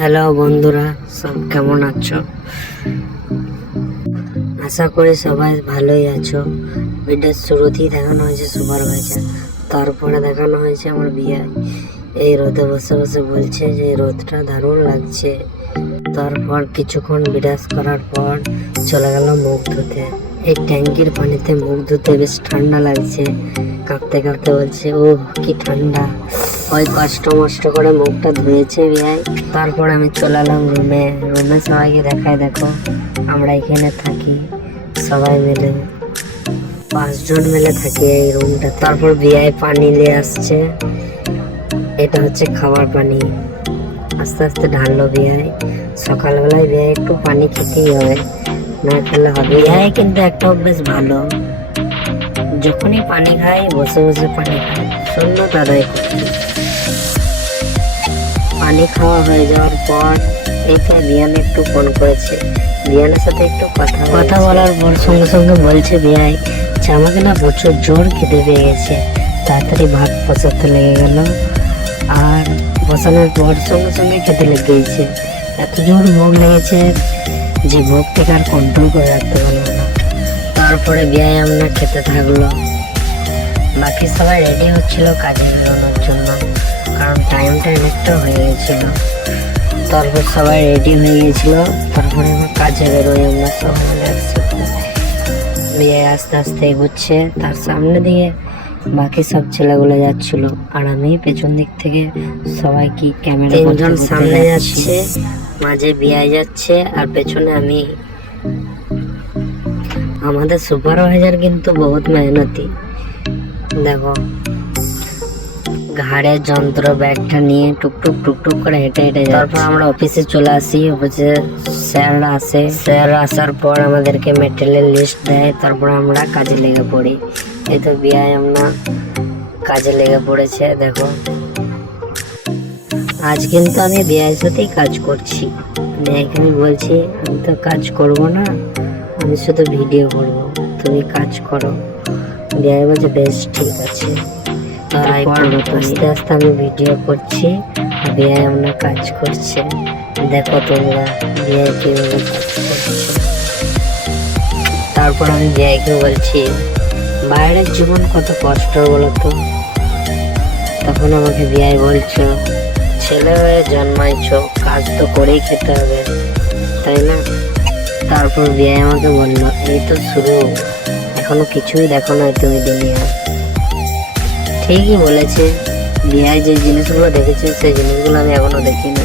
Hello বন্ধুরা, সব কেমন আছো? আশা করি সবাই ভালোই আছো। ভিডিওর শুরুতেই দেখানো হয়েছে সুপারভাইজার, তারপরে দেখানো হয়েছে আমার বিয়ে। এই রোদে বসে বসে বলছে যে রোদটা দারুণ লাগছে। তারপর কিছুক্ষণ বিরাজ করার পর চলে গেল মুখ ধুতে। এই ট্যাঙ্কির পানিতে মুখ ধুতে বেশ ঠান্ডা লাগছে। কাঁপতে কাঁপতে বলছে, ও কি ঠান্ডা। ওই কষ্ট মষ্ট করে মুখটা ধুয়েছে বিয়াই। তারপর আমি চলে এলাম রুমে। সবাইকে দেখায়, দেখো আমরা এখানে থাকি সবাই মিলে, 5 জন মিলে থাকি এই রুমটা। তারপর বিয়াই পানি নিয়ে আসছে, এটা হচ্ছে খাবার পানি। আস্তে আস্তে ঢাললো বিয়াই। সকালবেলায় বিয়াই একটু পানি খেতেই হবে, না খেলে হবে। বিয়াই কিন্তু একটা বেশ ভালো, যখনই পানি খাই বসে বসে পানি খাই, শূন্য আদায় করতে। পানি খাওয়া হয়ে যাওয়ার পর এটা বিয়ান একটু ফোন করেছে। বিয়ানের সাথে একটু কথা বলার পর সঙ্গে সঙ্গে বলছে বিয়াই যে আমাকে না প্রচুর জোর খিদে পেয়ে গেছে, তাড়াতাড়ি ভাত বসাতে লেগে গেল। আর বসানোর পর সঙ্গে সঙ্গে খেতে লেগে গেছে। এত জোর ভোগ লেগেছে যে ভোগ থেকে আর কন্ট্রোল করে রাখতে পারলো না। তারপরে বিয়াই আমরা খেতে থাকলো। বাকি সবাই রেডি হচ্ছিল কাজে বেরোনোর জন্য, কারণ টাইমটা অনেকটা হয়ে গেছিল। তারপর সবাই রেডি হয়ে গেছিল, তারপরে আমরা কাজে বেরোই। আমরা সবাই মিলে একসাথে বিয়ে আস্তে আস্তে এগোচ্ছে, তার সামনে দিয়ে বাকি সব ছেলেগুলো যাচ্ছিল, আর আমি পেছন দিক থেকে সবাই কি ক্যামেরা 3 জন সামনে যাচ্ছে, মাঝে বিয়ে যাচ্ছে, আর পেছনে আমি। আমাদের সুপারভাইজার কিন্তু বহুত মেহনতি। দেখো ঘাড়ের যন্ত্র ব্যাগটা নিয়ে টুকটুক টুকটুক করে হেঁটে হেঁটে যায়। তারপর আমরা অফিসে চলে আসি। অফিসে স্যাররা আসে, স্যাররা আসার পর আমাদেরকে মেটেরিয়াল লিস্ট দেয়। তারপর আমরা কাজে লেগে পড়ি। এই তো বিয়ায় আমরা কাজে লেগে পড়েছে। দেখো আজ কিন্তু আমি বিয়ের সাথেই কাজ করছি। বিয়াকে আমি বলছি আমি তো কাজ করব না, আমি শুধু ভিডিও করব, তুমি কাজ করো। বিয়ে বলছে বেশ ঠিক আছে। তারপর আস্তে আস্তে আমি ভিডিও করছি, বিয়ে আমরা কাজ করছে। দেখো তোমরা বিয়ে কিভাবে কাজ করছে। তারপর আমি বিয়েকে বলছি বাইরের জীবন কত কষ্ট বলতো। তখন আমাকে বিয়ে বলছো ছেলে হয়ে জন্মাইছো, কাজ তো করেই খেতে হবে, তাই না? তারপর বিয়ে আমাকে বললো এই তো শুরু, এখনো কিছুই দেখো না তুমি দুনিয়া। ঠিকই বলেছে, বিয়ায় যে জিনিসগুলো দেখেছে সেই জিনিসগুলো আমি এখনো দেখিনি।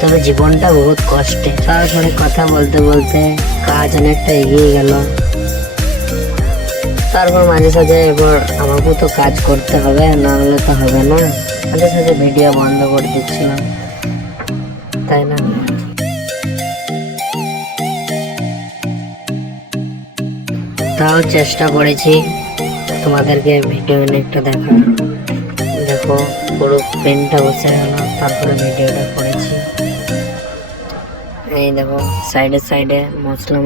তবে জীবনটা বহুত কষ্টে। তারপরে কথা বলতে বলতে কাজ অনেকটা এগিয়ে গেল। তারপর মাঝে সাঝে এবার আমাকেও তো কাজ করতে হবে, না হলে তো হবে না। মাঝে সাঝে ভিডিও বন্ধ করে দিচ্ছিলাম, তাই না? তাও চেষ্টা করেছি তোমাদেরকে ভিডিও অনেকটা দেখার। দেখো পুরো পেনটা বসে গেল, তারপরে ভিডিওটা করেছি। এই দেখো সাইডে সাইডে মশলা